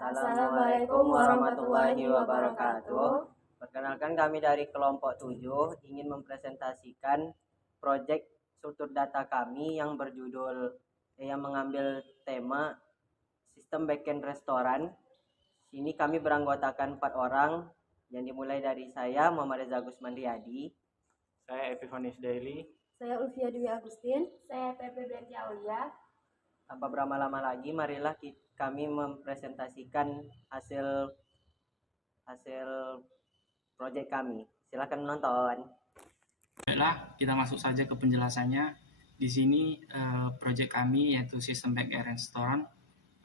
Assalamualaikum warahmatullahi wabarakatuh. Perkenalkan, kami dari kelompok 7 ingin mempresentasikan proyek struktur data kami yang mengambil tema sistem backend restoran. Sini kami beranggotakan 4 orang yang dimulai dari saya, Muhammad Reza Gusman Riyadi. Saya Epifanis Daily. Saya Ulfia Dwi Agustin. Saya Pepe Berti Aulia. Tanpa berlama-lama lagi, marilah kami mempresentasikan hasil proyek kami. Silakan menonton. Baiklah, kita masuk saja ke penjelasannya. Di sini proyek kami yaitu sistem backend restoran.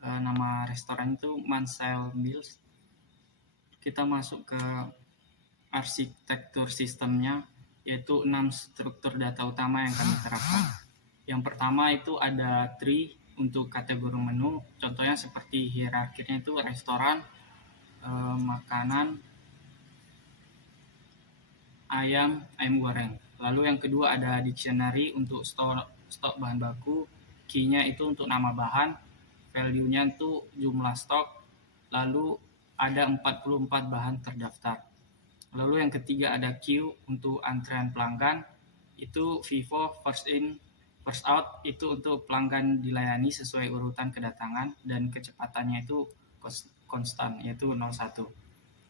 Nama restoran itu Mansell Mills. Kita masuk ke arsitektur sistemnya, yaitu 6 struktur data utama yang kami terapkan. Yang pertama itu ada tree untuk kategori menu, contohnya seperti hierarkinya itu restoran, makanan, ayam goreng. Lalu yang kedua ada dictionary untuk stok bahan baku, key-nya itu untuk nama bahan, value-nya itu jumlah stok, lalu ada 44 bahan terdaftar. Lalu yang ketiga ada queue untuk antrean pelanggan, itu FIFO first in first out, itu untuk pelanggan dilayani sesuai urutan kedatangan dan kecepatannya itu konstan, yaitu 01.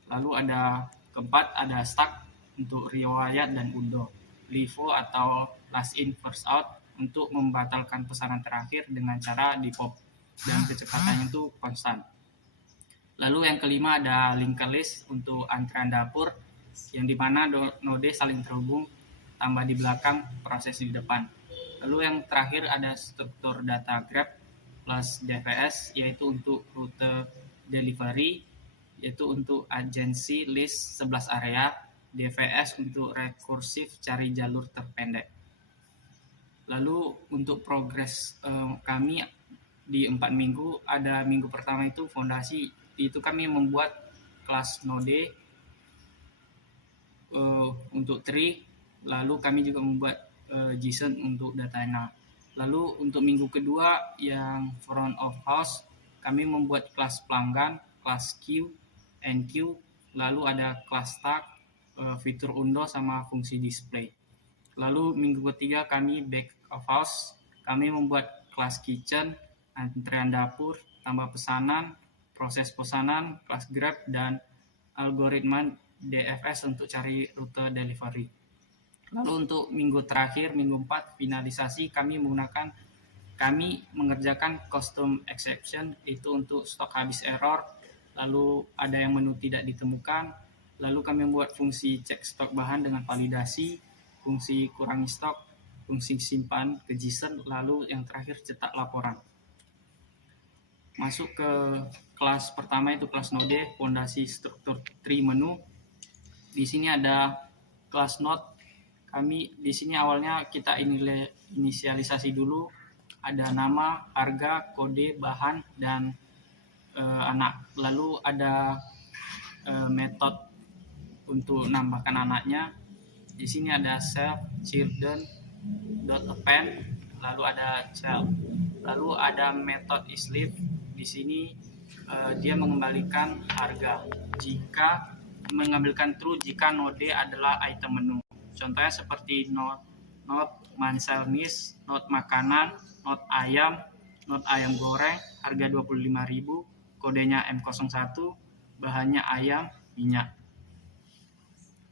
Lalu ada keempat ada stack untuk riwayat dan undo, LIFO atau last in first out untuk membatalkan pesanan terakhir dengan cara di pop dan kecepatannya itu konstan. Lalu yang kelima ada linked list untuk antrean dapur, yang dimana node saling terhubung tambah di belakang, proses di depan. Lalu yang terakhir ada struktur data grab plus DVS, yaitu untuk rute delivery, yaitu untuk agency list 11 area, DVS untuk rekursif cari jalur terpendek. Lalu untuk progres kami di 4 minggu, ada minggu pertama itu fondasi, itu kami membuat kelas node untuk tree, lalu kami juga membuat JSON untuk datanya. Lalu untuk minggu kedua yang front of house, kami membuat kelas pelanggan, kelas queue, NQ, lalu ada kelas tag, fitur undo sama fungsi display. Lalu minggu ketiga kami back of house, kami membuat kelas kitchen, antrean dapur, tambah pesanan, proses pesanan, kelas grab, dan algoritma DFS untuk cari rute delivery. Lalu untuk minggu terakhir, minggu 4, finalisasi, kami mengerjakan custom exception, itu untuk stok habis error, lalu ada yang menu tidak ditemukan, lalu kami membuat fungsi cek stok bahan dengan validasi, fungsi kurangi stok, fungsi simpan ke JSON, lalu yang terakhir cetak laporan. Masuk ke kelas pertama itu kelas node, fondasi struktur tree menu. Di sini ada kelas node. Kami di sini awalnya kita inisialisasi dulu, ada nama, harga, kode, bahan, dan anak. Lalu ada metode untuk nambahkan anaknya. Di sini ada self, children, .append, lalu ada child. Lalu ada metode isLeave. Di sini dia mengembalikan harga jika mengambilkan true jika node adalah item menu. Contohnya seperti not Mansell Mills, not makanan, not ayam goreng, harga 25.000, kodenya M01, bahannya ayam, minyak.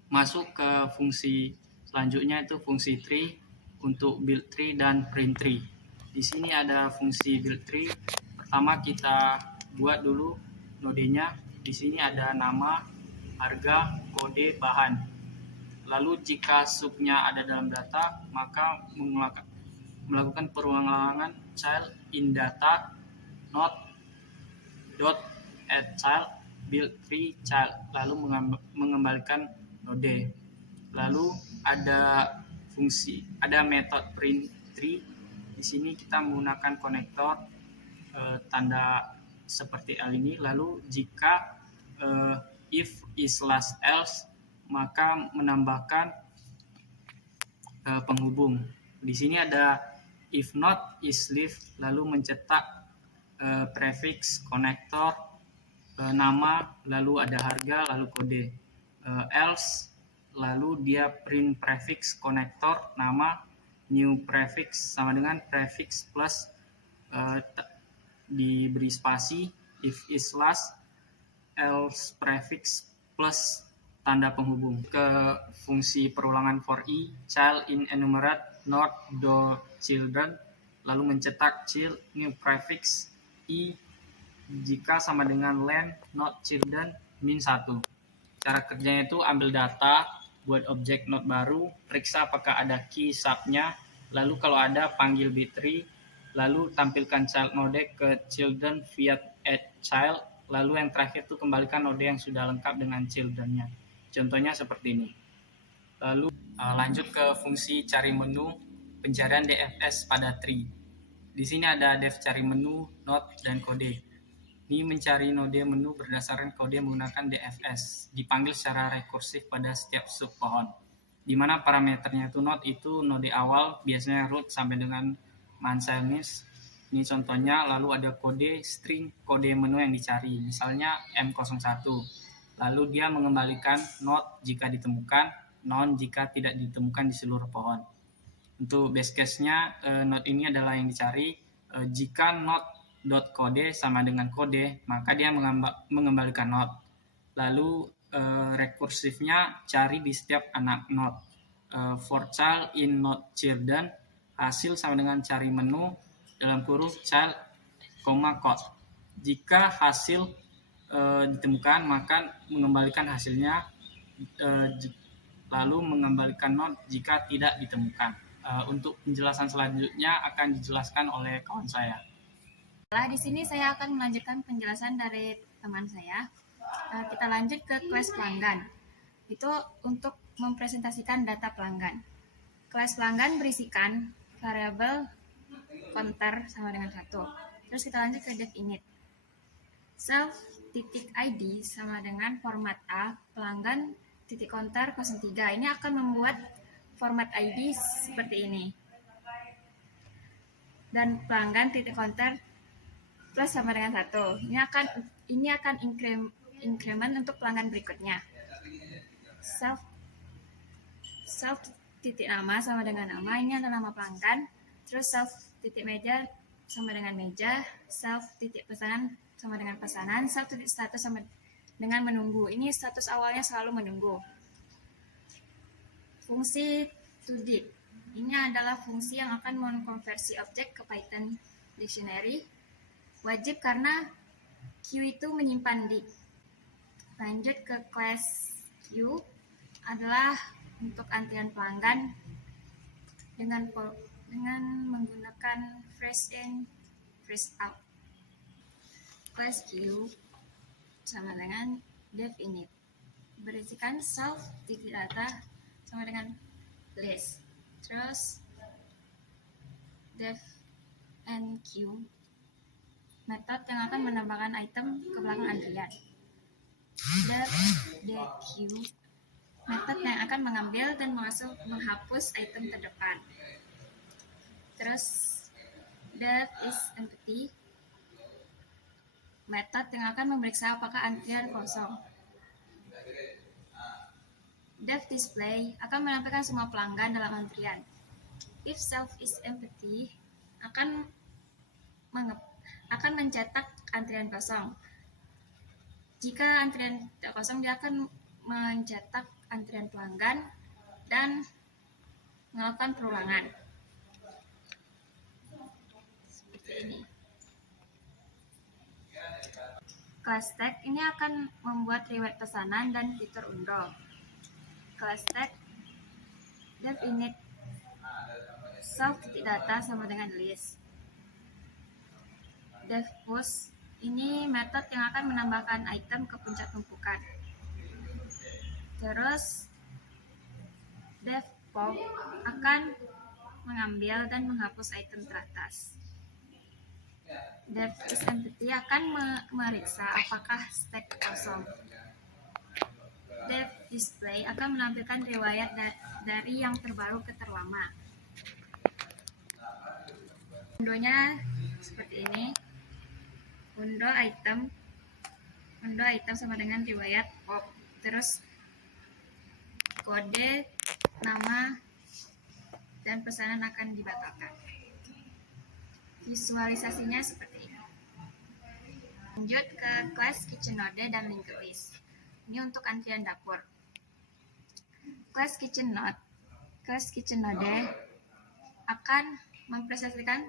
Masuk ke fungsi selanjutnya itu fungsi tree untuk build tree dan print tree. Di sini ada fungsi build tree. Pertama kita buat dulu nodenya. Di sini ada nama, harga, kode, bahan. Lalu jika subnya ada dalam data, maka melakukan perulangan child in data not dot add child build tree child, lalu mengembalikan node. Lalu ada metode print tree. Di sini kita menggunakan konektor tanda seperti L ini. Lalu jika if is last else, maka menambahkan penghubung. Di sini ada if not is leave, lalu mencetak prefix konektor nama, lalu ada harga, lalu kode. Else, lalu dia print prefix connector, nama, new prefix sama dengan prefix plus diberi spasi, if is last, else prefix plus tanda penghubung. Ke fungsi perulangan for i, child in enumerate not do children, lalu mencetak child new prefix i jika sama dengan len not children min 1. Cara kerjanya itu ambil data, buat objek not baru, periksa apakah ada key subnya, lalu kalau ada panggil b3, lalu tampilkan child node ke children via add child, lalu yang terakhir itu kembalikan node yang sudah lengkap dengan childrennya. Contohnya seperti ini. Lalu lanjut ke fungsi cari menu pencarian DFS pada tree. Di sini ada def cari menu, node, dan kode. Ini mencari node menu berdasarkan kode menggunakan DFS, dipanggil secara rekursif pada setiap sub pohon. Di mana parameternya itu node awal, biasanya root sampai dengan Manselmis. Ini contohnya, lalu ada kode string kode menu yang dicari, misalnya M01. Lalu dia mengembalikan node jika ditemukan, non jika tidak ditemukan di seluruh pohon. Untuk base case-nya, node ini adalah yang dicari. Jika node .kode sama dengan kode, maka dia mengembalikan node. Lalu rekursifnya cari di setiap anak node. For child in node children, hasil sama dengan cari menu dalam kurung child, code. Jika hasil ditemukan, maka mengembalikan hasilnya, lalu mengembalikan node jika tidak ditemukan. Untuk penjelasan selanjutnya akan dijelaskan oleh kawan saya. Di sini saya akan melanjutkan penjelasan dari teman saya. Kita lanjut ke kelas pelanggan. Itu untuk mempresentasikan data pelanggan. Kelas pelanggan berisikan variabel counter sama dengan 1. Terus kita lanjut ke dev init. Self.id sama dengan format A, pelanggan titik counter 03. Ini akan membuat format ID seperti ini. Dan pelanggan titik counter plus sama dengan 1. Ini akan increment untuk pelanggan berikutnya. Self titik nama sama dengan nama, ini adalah nama pelanggan. Terus self titik meja sama dengan meja, self titik pesanan sama dengan pesanan, self titik status sama dengan menunggu. Ini status awalnya selalu menunggu. Fungsi toDict. Ini adalah fungsi yang akan mengkonversi objek ke Python dictionary. Wajib karena Q itu menyimpan dict. Lanjut ke class Q adalah untuk antrian pelanggan dengan menggunakan fresh in, fresh out. Class Q sama dengan dev init. Berisikan self titik data sama dengan list. Terus dev enq, metode yang akan menambahkan item ke belakang antrian. Dev.deq, metode yang akan mengambil dan menghapus item terdepan. Terus dev is empty, metode yang akan memeriksa apakah antrian kosong. Dev display akan menampilkan semua pelanggan dalam antrian. If self is empty, akan mencetak antrian kosong. Jika antrian tidak kosong, dia akan mencetak antrian pelanggan dan melakukan perulangan. Seperti ini. Class tag ini akan membuat riwayat pesanan dan fitur undo. Class tag dev init self titik data sama dengan list. Dev push ini metode yang akan menambahkan item ke puncak tumpukan. Terus dev pop akan mengambil dan menghapus item teratas. Dev is empty akan memeriksa apakah stack kosong. Dev display akan menampilkan riwayat dari yang terbaru ke terlama. Windownya seperti ini. Window item Window item sama dengan riwayat op. Terus kode, nama, dan pesanan akan dibatalkan. Visualisasinya seperti ini. Lanjut ke class kitchen node dan linked list. Ini untuk antrian dapur. Class kitchen node akan mempresentasikan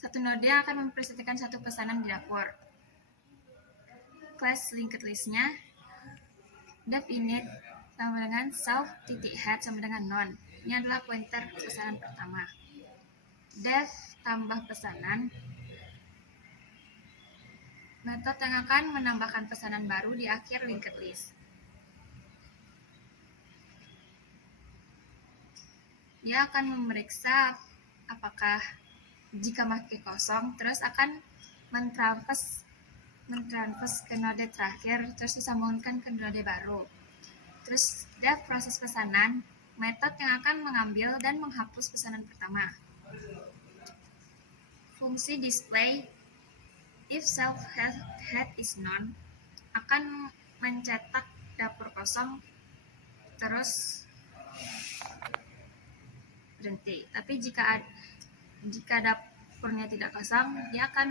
satu node akan mempresentasikan satu pesanan di dapur. Class linked list-nya dev init sama dengan self.head sama dengan none. Ini adalah pointer pesanan pertama. Dev tambah pesanan, metode yang akan menambahkan pesanan baru di akhir linked list. Dia akan memeriksa apakah jika masih kosong, terus akan mentransfer ke node terakhir, terus disambungkan ke node baru. Terus dev proses pesanan, metode yang akan mengambil dan menghapus pesanan pertama. Fungsi display if self head is none akan mencetak dapur kosong terus berhenti. Tapi jika dapurnya tidak kosong, dia akan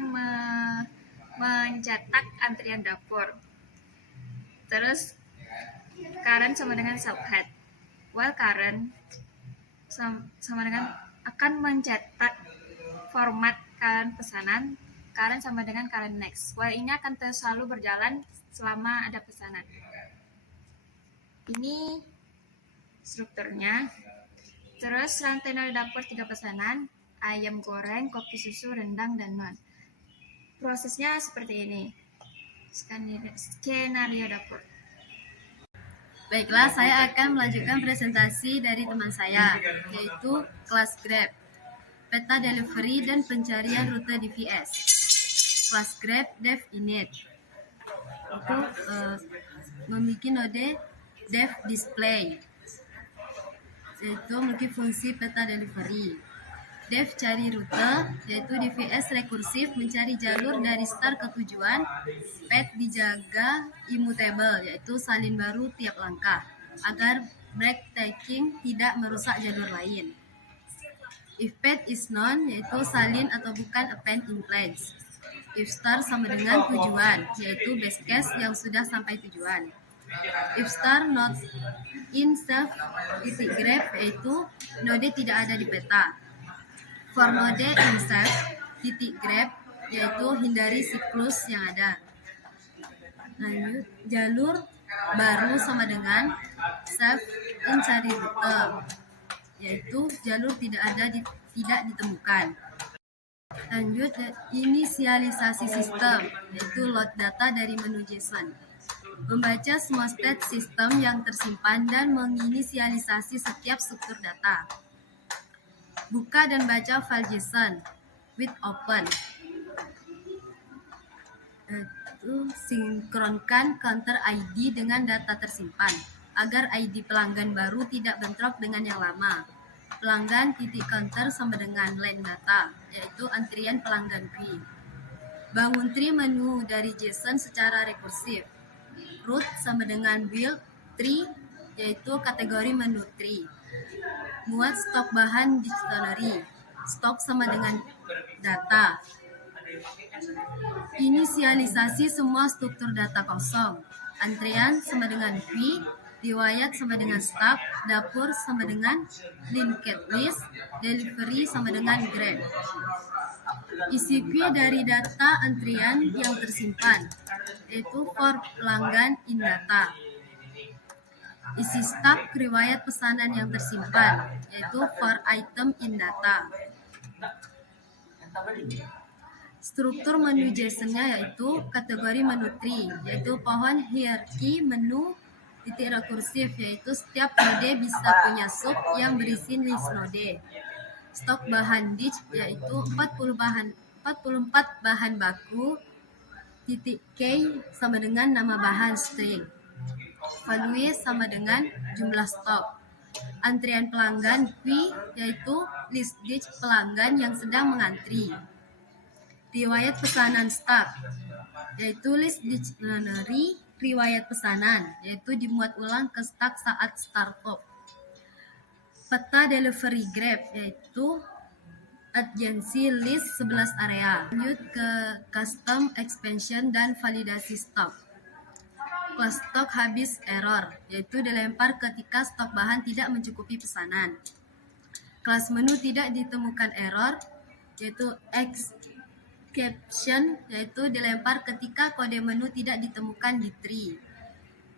mencetak antrian dapur. Terus current sama dengan self head. While current sama dengan akan mencetak format current pesanan, current sama dengan current next. While ini akan selalu berjalan selama ada pesanan. Ini strukturnya. Terus rantai node dapur 3 pesanan, ayam goreng, kopi susu, rendang, dan non. Prosesnya seperti ini. Skenario dapur. Baiklah, saya akan melanjutkan presentasi dari teman saya, yaitu kelas Grab, peta delivery dan pencarian rute DVS. Kelas Grab dev init itu memiliki node dev display, yaitu memiliki fungsi peta delivery. Dev cari rute, yaitu DVS rekursif mencari jalur dari start ke tujuan. Pet dijaga immutable, yaitu salin baru tiap langkah agar breathtaking tidak merusak jalur lain. If pet is none, yaitu salin atau bukan append in place. If star sama dengan tujuan, yaitu base case yang sudah sampai tujuan. If star not in self graph, yaitu node tidak ada di peta. For node in self graph, yaitu hindari siklus yang ada. Lanjut, jalur baru sama dengan self in cari rute, yaitu jalur tidak ditemukan. Lanjut, inisialisasi sistem, yaitu load data dari menu JSON. Membaca semua state sistem yang tersimpan dan menginisialisasi setiap struktur data. Buka dan baca file JSON with open. Sinkronkan counter ID dengan data tersimpan agar ID pelanggan baru tidak bentrok dengan yang lama. Pelanggan titik counter sama dengan line data, yaitu antrian pelanggan Q. Bangun tree menu dari JSON secara rekursif. Root sama dengan build tree, yaitu kategori menu tree. Muat stok bahan dictionary. Stok sama dengan data. Inisialisasi semua struktur data kosong. Antrian sama dengan Q, riwayat sama dengan stock, dapur sama dengan linked list, delivery sama dengan grab. Isi Q dari data antrian yang tersimpan, yaitu for pelanggan in data. Isi stock riwayat pesanan yang tersimpan, yaitu for item in data. Struktur menu JSON-nya yaitu kategori menu tree, yaitu pohon hierarki menu titik rekursif, yaitu setiap node bisa punya sub yang berisi list node. Stok bahan disk, yaitu 44 bahan baku, titik K sama dengan nama bahan string. Value sama dengan jumlah stok. Antrian pelanggan Q, yaitu list disk pelanggan yang sedang mengantri. Riwayat pesanan start, yaitu list dictionary riwayat pesanan, yaitu dimuat ulang ke stack saat startup. Peta delivery graph, yaitu agency list 11 area. Lanjut ke custom expansion dan validasi stok. Kelas stok habis error, yaitu dilempar ketika stok bahan tidak mencukupi pesanan. Kelas menu tidak ditemukan error, yaitu exception, yaitu dilempar ketika kode menu tidak ditemukan di tree.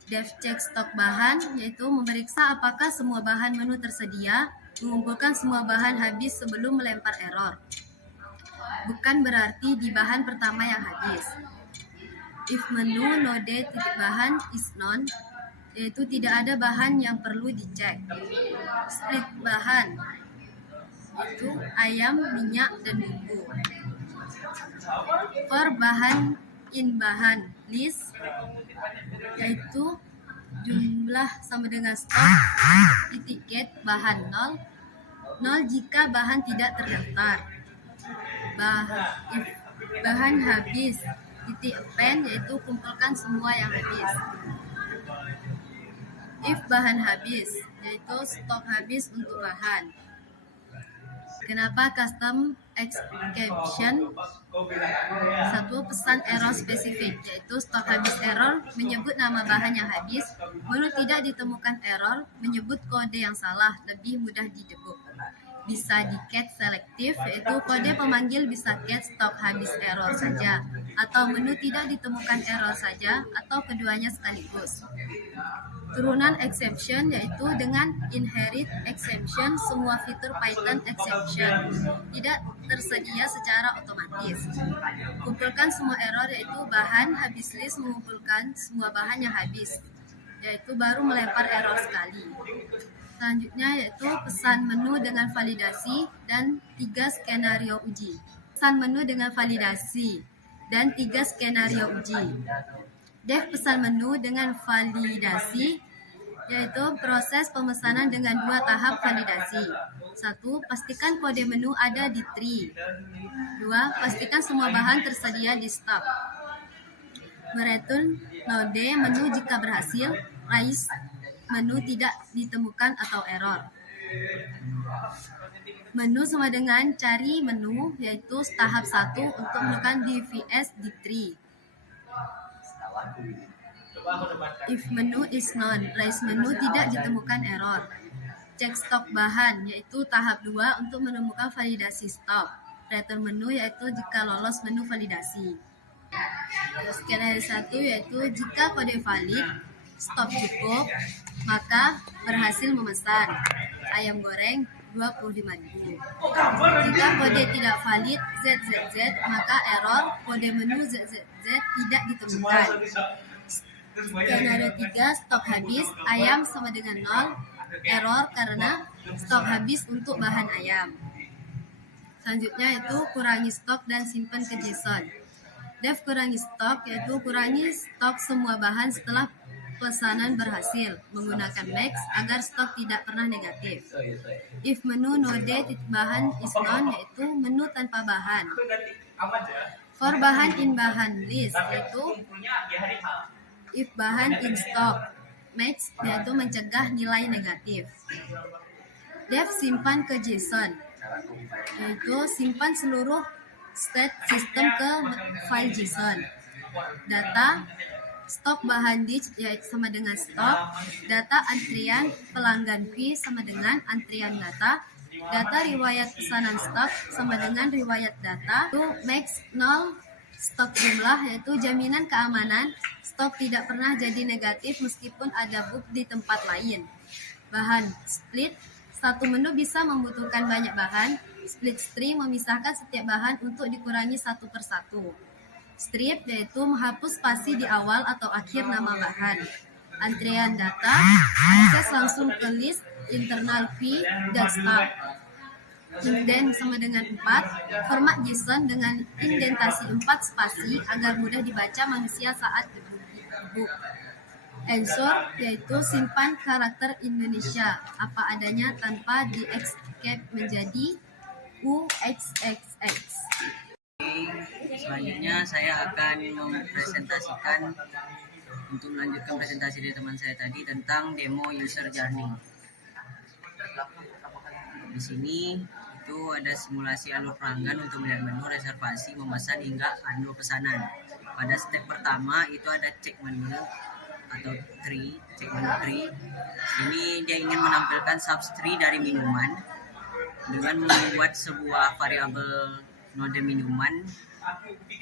Dev check stok bahan, yaitu memeriksa apakah semua bahan menu tersedia, mengumpulkan semua bahan habis sebelum melempar error. Bukan berarti di bahan pertama yang habis. If menu node titik bahan is none, yaitu tidak ada bahan yang perlu dicek. Split bahan, yaitu ayam, minyak, dan bumbu. For bahan in bahan list, yaitu jumlah sama dengan stok titik get bahan 0 jika bahan tidak terdaftar. If bahan habis titik append, yaitu kumpulkan semua yang habis. If bahan habis, yaitu stok habis untuk bahan. Kenapa custom exception? Satu, pesan error spesifik, yaitu stok habis error menyebut nama bahan yang habis. Menu tidak ditemukan error menyebut kode yang salah, lebih mudah didebug. Bisa di cat selektif, yaitu kode pemanggil bisa cat stok habis error saja, atau menu tidak ditemukan error saja, atau keduanya sekaligus. Turunan exception, yaitu dengan inherit exception, semua fitur Python exception tidak tersedia secara otomatis. Kumpulkan semua error, yaitu bahan habis list mengumpulkan semua bahan yang habis, yaitu baru melempar error sekali. Selanjutnya yaitu pesan menu dengan validasi dan 3 skenario uji. Pesan menu dengan validasi dan 3 skenario uji. Dev pesan menu dengan validasi, yaitu proses pemesanan dengan 2 tahap validasi. 1. Pastikan kode menu ada di tree. 2. Pastikan semua bahan tersedia di stock. Mereturn node menu jika berhasil, raise menu tidak ditemukan atau error. Menu sama dengan cari menu, yaitu tahap 1 untuk melakukan DVS di tree. If menu is none, raise menu tidak ditemukan error. Cek stok bahan, yaitu tahap 2 untuk menemukan validasi stok. Return menu, yaitu jika lolos menu validasi. Skenario 1, yaitu jika kode valid, stok cukup, maka berhasil memesan ayam goreng 25.000. Jika kode tidak valid ZZZ, maka error kode menu ZZZ tidak ditemukan. Skenario 3, stok habis, ayam sama dengan 0, error karena stok habis untuk bahan ayam. Selanjutnya itu kurangi stok dan simpan ke JSON. Dev kurangi stok, yaitu kurangi stok semua bahan setelah pesanan berhasil menggunakan max agar stok tidak pernah negatif. If menu node titik bahan is none, yaitu menu tanpa bahan. For bahan in bahan list, yaitu if bahan in stock, max, yaitu mencegah nilai negatif. Dev simpan ke JSON, yaitu simpan seluruh state sistem ke file JSON. Data stok bahan ditch, yaitu sama dengan stok. Data antrian pelanggan Q sama dengan antrian data. Data riwayat pesanan stok sama dengan riwayat data. Itu max 0 stok jumlah, yaitu jaminan keamanan. Stok tidak pernah jadi negatif meskipun ada bug di tempat lain. Bahan split, satu menu bisa membutuhkan banyak bahan. Split string memisahkan setiap bahan untuk dikurangi satu persatu. Strip, yaitu menghapus spasi di awal atau akhir nama bahan. Antrian data, akses langsung ke list internal P dan start. Indent sama dengan 4, format JSON dengan indentasi 4 spasi agar mudah dibaca manusia saat debug. Ensure, yaitu simpan karakter Indonesia apa adanya tanpa di-escape menjadi UXXX. Selanjutnya saya akan mempresentasikan untuk melanjutkan presentasi dari teman saya tadi tentang demo user journey. Di sini itu ada simulasi alur pelanggan untuk melihat menu, reservasi, memesan hingga undo pesanan. Pada step pertama itu ada cek menu atau cek menu tree. Sini dia ingin menampilkan subtree dari minuman dengan membuat sebuah variabel node minuman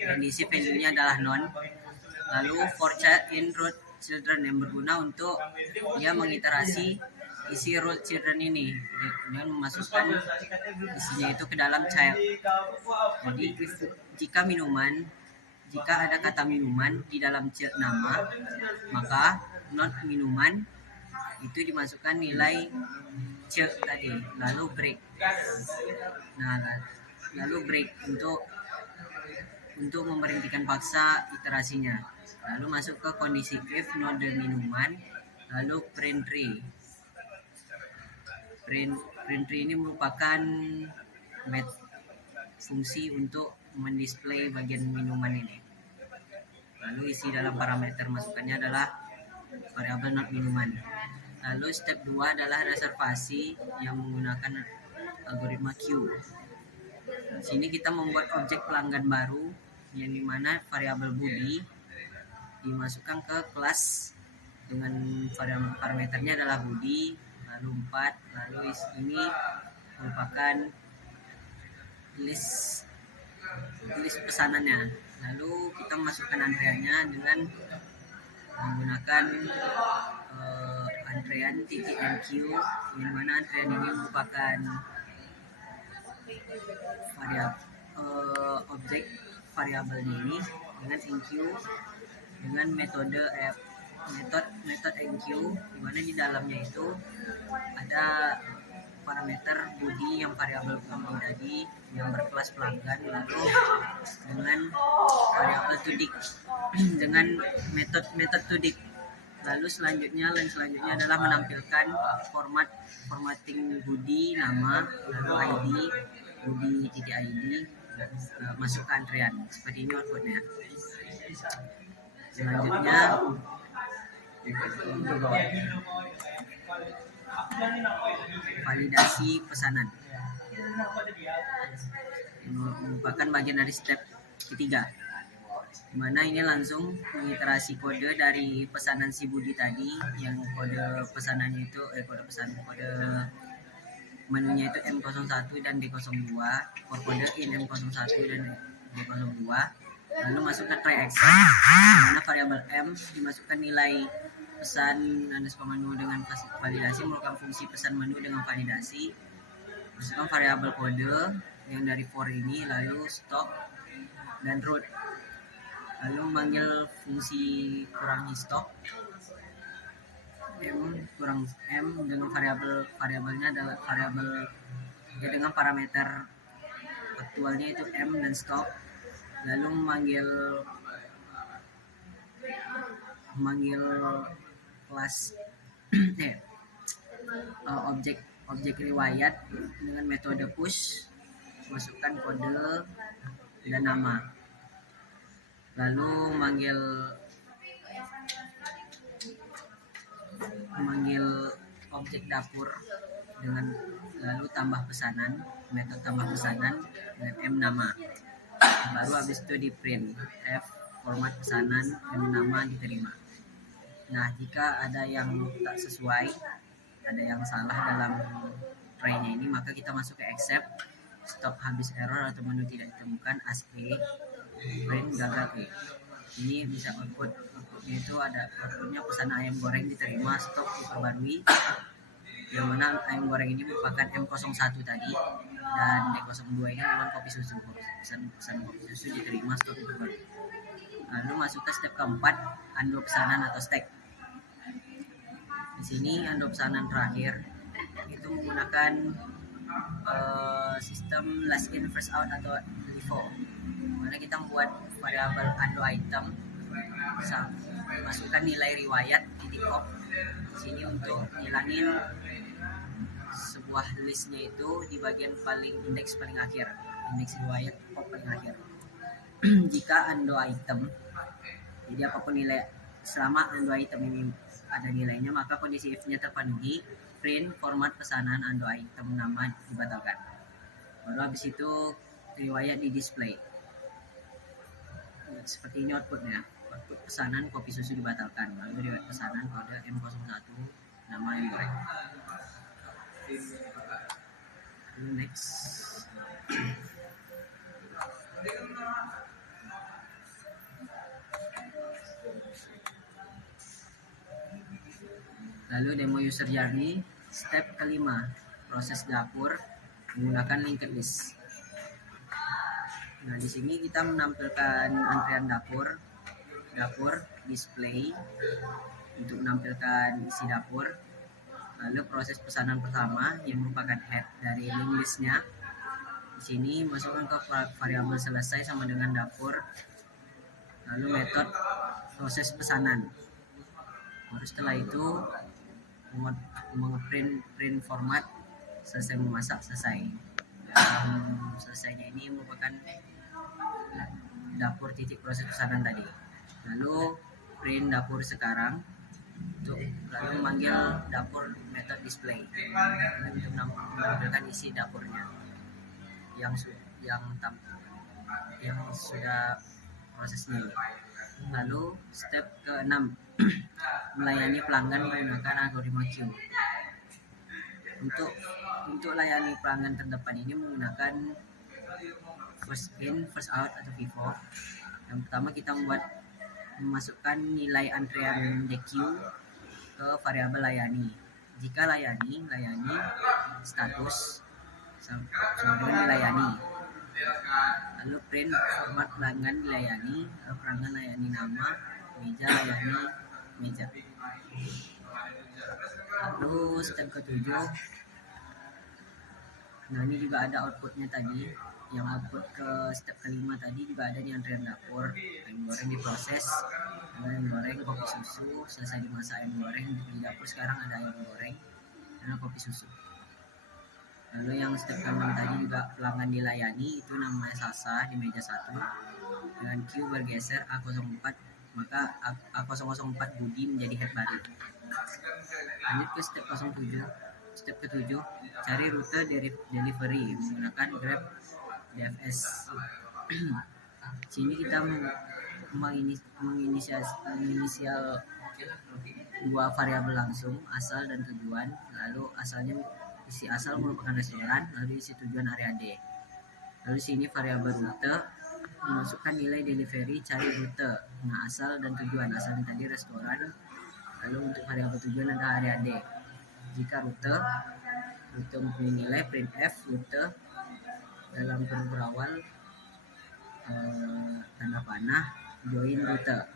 dan diisi value-nya adalah non. Lalu for child in root children yang berguna untuk dia mengiterasi isi root children ini dengan memasukkan isinya itu ke dalam child. Jadi jika ada kata minuman di dalam child nama, maka not minuman itu dimasukkan nilai child tadi, lalu break. Lalu break untuk memberhentikan paksa iterasinya. Lalu masuk ke kondisi if node minuman, lalu print tree. Print tree ini merupakan fungsi untuk mendisplay bagian minuman ini. Lalu isi dalam parameter masukannya adalah variabel not minuman. Lalu step 2 adalah reservasi yang menggunakan algoritma Q. Sini kita membuat objek pelanggan baru yang dimana variabel body dimasukkan ke kelas dengan variabel parameternya adalah body, lalu 4, lalu ini merupakan list pesanannya. Lalu kita masukkan antreannya dengan menggunakan antrean .nq, yang mana antrean ini merupakan objek variabelnya ini dengan nq dengan metode nq, di mana di dalamnya itu ada parameter body yang variabel kami tadi yang berkelas pelanggan, lalu dengan variabel todik dengan metode todik. Lalu selanjutnya adalah menampilkan formatting body nama, lalu id body.id, masuk ke antrean. Seperti ini outputnya. Selanjutnya validasi pesanan merupakan bagian dari step ketiga, dimana ini langsung mengiterasi kode dari pesanan si Budi tadi, yang kode pesanannya itu kode menunya itu M01 dan D02, for kode in M01 dan D02. Lalu masukkan try except, dimana variabel M dimasukkan nilai pesan underscore menu dengan validasi, merupakan fungsi pesan menu dengan validasi. Masukkan variabel kode yang dari for ini, lalu stop dan root. Lalu memanggil fungsi kurangi stop M kurang M dengan variabelnya adalah variabel dengan parameter aktualnya itu M dan stop. Lalu memanggil kelas objek riwayat dengan metode push, masukkan kode dan nama. Lalu memanggil objek dapur dengan lalu tambah pesanan, metode tambah pesanan dengan M nama. Baru habis itu di print F format pesanan, M nama diterima. Nah, jika ada yang tak sesuai, ada yang salah dalam try-nya ini, maka kita masuk ke accept, stop habis error atau menu tidak ditemukan, ask E, print gagal E. Ini bisa outputnya itu ada outputnya pesan ayam goreng diterima, stop diperbarui, yang mana ayam goreng ini merupakan M01 tadi, dan D02 ini memang kopi susu. Pesan kopi susu diterima, stop diperbarui. Lalu masuk ke step keempat, undo pesanan atau stack. Di sini undo pesanan terakhir itu menggunakan sistem last in first out atau LIFO, mana kita membuat variabel undo item, masukkan nilai riwayat titik op di sini untuk ngilangin sebuah listnya itu di bagian indeks paling akhir, indeks riwayat op paling akhir. jika undo item, jadi apapun nilai selama undo item ini ada nilainya, maka kondisi if-nya terpenuhi, print format pesanan undo item nama dibatalkan. Baru habis itu riwayat di display. Seperti ini outputnya. Output pesanan kopi susu dibatalkan. Lalu riwayat pesanan kode M01 nama M goreng. Next. Lalu demo user journey, step kelima, proses dapur menggunakan linked list. Nah, di sini kita menampilkan antrian dapur display untuk menampilkan isi dapur. Lalu proses pesanan pertama yang merupakan head dari link listnya. Di sini masukkan ke variabel selesai sama dengan dapur. Lalu metode proses pesanan. Baru setelah itu print format selesai memasak selesai. Selesainya ini merupakan dapur titik proses pesanan tadi. Lalu print dapur sekarang untuk lalu memanggil dapur method display untuk menampilkan isi dapurnya yang sudah prosesnya. Lalu step ke-6 melayani pelanggan menggunakan algoritma queue. Untuk layani pelanggan terdepan ini menggunakan first in first out atau FIFO. Yang pertama kita memasukkan nilai antrian DQ ke variabel layani. Jika layani status sama dengan dilayani. Lalu print format pelanggan dilayani, lalu pelanggan layani nama, meja layani meja. Lalu step ke-7, nah ini juga ada outputnya tadi. Yang output ke step kelima tadi juga ada di antrian dapur. Ayam goreng diproses, ayam goreng kopi susu selesai dimasak. Ayam goreng di dapur sekarang ada ayam goreng dan kopi susu. Lalu yang step ke-6 tadi juga pelanggan dilayani, itu namanya Sasa di meja 1. Dengan Q bergeser A04, maka A004 Budi menjadi head baru. Lanjut ke step 07. Step ke-7, cari rute delivery menggunakan Grab DFS. Sini kita menginisial dua variabel langsung, asal dan tujuan. Lalu asalnya isi asal merupakan restoran, lalu isi tujuan area D. Lalu sini variabel rute memasukkan nilai delivery, cari rute. Nah, asal dan tujuan. Asalnya tadi restoran, lalu untuk variabel tujuan ada area D. Jika rute mempunyai nilai print F rute dalam kurung berawal tanda panah join rute.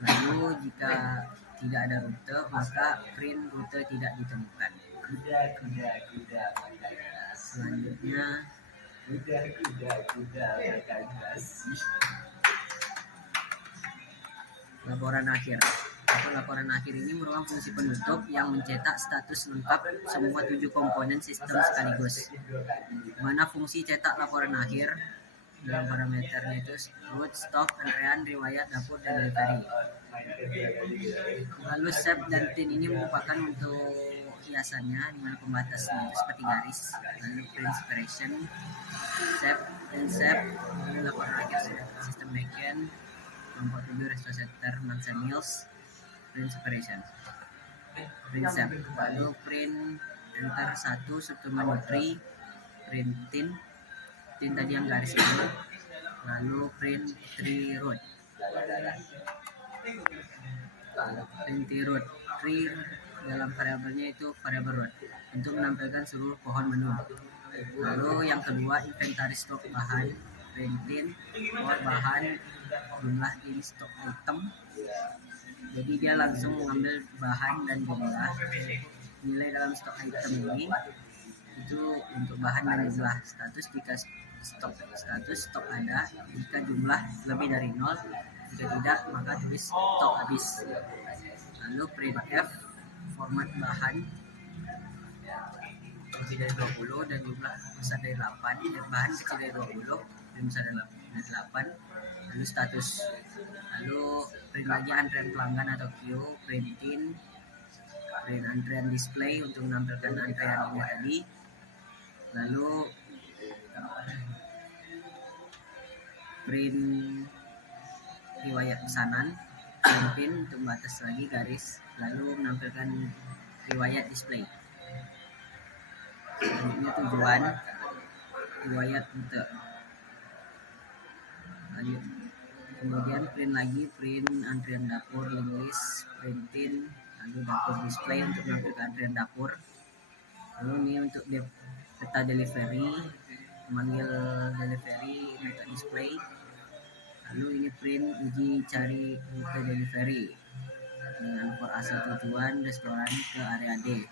Lalu jika tidak ada rute maka print rute tidak ditemukan. Selanjutnya laporan akhir. Laporan akhir ini merupakan fungsi penutup yang mencetak status lengkap semua 7 komponen sistem sekaligus. Mana fungsi cetak laporan akhir dalam parameternya itu root, stock, antrean, riwayat, dapur, dan delivery. Lalu save dan tin ini merupakan untuk hiasannya, di mana pembatasnya itu seperti garis. Lalu print expiration, save dan save. Lalu laporan akhir sistem backend, kelompok 7 resto center, Mansa Mills, print separation, print save. Lalu print enter 1 subtoman 3, print tin tadi yang garis itu. Lalu print 3 root, print root 3 dalam variabelnya itu variabel root untuk menampilkan seluruh pohon menu. Lalu yang kedua inventaris stok bahan, print bahan jumlah in stock item. Jadi dia langsung mengambil bahan dan jumlah nilai dalam stok item ini itu untuk bahan dan jumlah. Status jika stok ada, jika jumlah lebih dari 0, jika tidak maka tulis stok habis. Lalu print F format bahan lebih dari 20 dan jumlah besar dari 8 dan bahan kecil dari 20. print besar 8, lalu status, lalu print lagi antrean pelanggan atau queue, print antrean display untuk menampilkan antreannya tadi, lalu print riwayat pesanan, print untuk membatas lagi garis, lalu menampilkan riwayat display. Selanjutnya tujuan, riwayat rute. Lanjut. Kemudian print lagi, print antrian dapur, list, printin, lalu dapur display untuk menampilkan antrian dapur. Lalu ini untuk peta delivery, memanggil delivery, meta display. Lalu ini print uji cari rute delivery dengan for asal tujuan restoran ke area D,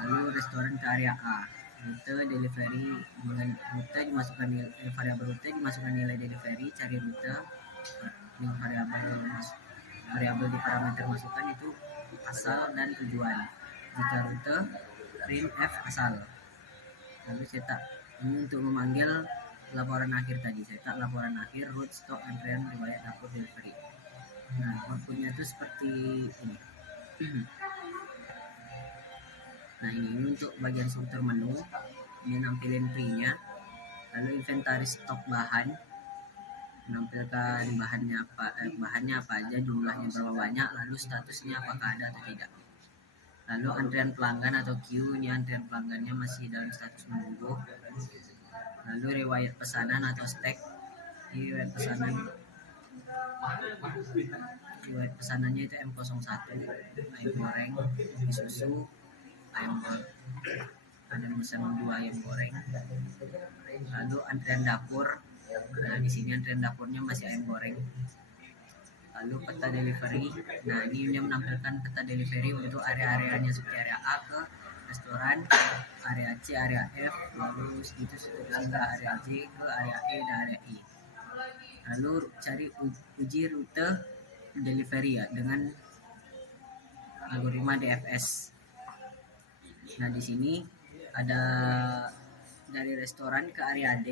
lalu restoran ke area A. Rute delivery, dengan rute dimasukkan variabel rute dimasukkan nilai delivery, cari rute dengan variabel di parameter masukan itu asal dan tujuan. Jika rute, print F asal. Lalu cetak, ini untuk memanggil laporan akhir tadi, cetak laporan akhir route stock antrean riwayat dapur delivery. Nah, outputnya itu seperti ini. Nah, ini untuk bagian struktur menu, ini nampilin pre-nya, lalu inventaris stok bahan, menampilkan bahannya apa aja, jumlahnya berapa banyak, lalu statusnya apakah ada atau tidak. Lalu antrian pelanggan atau queue, ini antrian pelanggannya masih dalam status menunggu. Lalu riwayat pesanan atau stack, riwayat pesanannya itu M01, ayam goreng, susu, ayam goreng, ada pesan 2 ayam goreng. Lalu antrian dapur, nah di sini antrian dapurnya masih ayam goreng. Lalu peta delivery, nah ini yang menampilkan peta delivery untuk area-areanya seperti area A ke restoran, area C, area F, lalu segitu hingga area J ke area E dan area I. Lalu cari uji rute delivery ya dengan algoritma DFS. Nah di sini ada dari restoran ke area D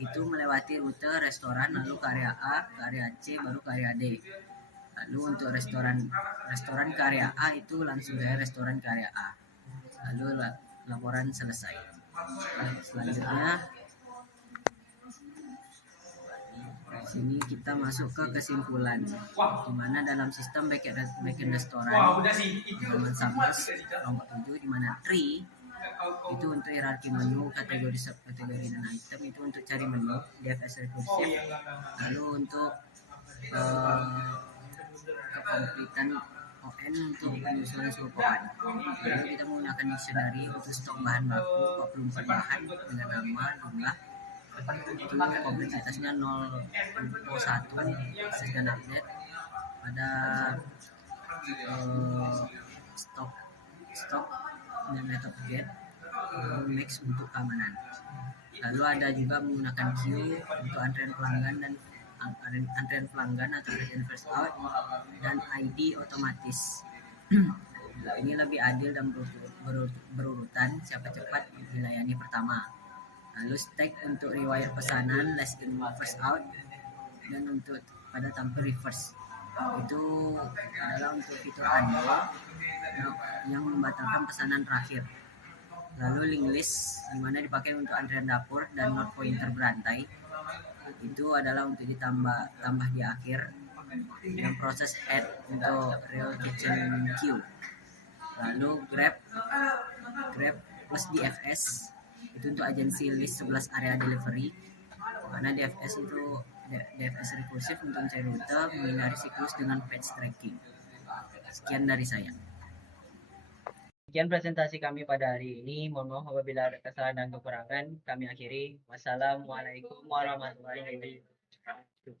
itu melewati rute restoran, lalu ke area A, ke area C, baru ke area D. Lalu untuk restoran ke area A itu langsung dari restoran ke area A. Lalu laporan selesai. Selanjutnya sini kita masuk ke kesimpulan, di mana dalam sistem backend restoran halaman Summers kelompok 7, di mana tree itu untuk hierarki menu, kategori subkategori dan item itu untuk cari menu, DFS recursive. Lalu untuk kekompletan ON untuk penyusunan seluruh pohon. Lalu kita menggunakan dictionary untuk stok bahan baku 44 bahan dengan nama, jumlah, itu kompleksitasnya 0,1 sekian update pada stok dan method get, max untuk keamanan. Lalu ada juga menggunakan queue untuk antrian pelanggan dan antrian pelanggan atau first out, dan ID otomatis. Ini lebih adil dan berurutan, siapa cepat dilayani pertama. Lalu stack untuk riwayat pesanan, last in first out, dan untuk pada tampil reverse itu adalah untuk fitur undo yang membatalkan pesanan terakhir. Lalu link list dimana dipakai untuk antrian dapur, dan not pointer berantai itu adalah untuk tambah di akhir, dan proses add untuk real kitchen queue. Lalu grab plus DFS itu untuk agensi list 11 area delivery, karena DFS itu DFS recursive untuk mencari rute, menghindari siklus dengan page tracking. Sekian dari saya. Sekian presentasi kami pada hari ini. Mohon maaf apabila ada kesalahan dan kekurangan. Kami akhiri. Wassalamualaikum warahmatullahi wabarakatuh.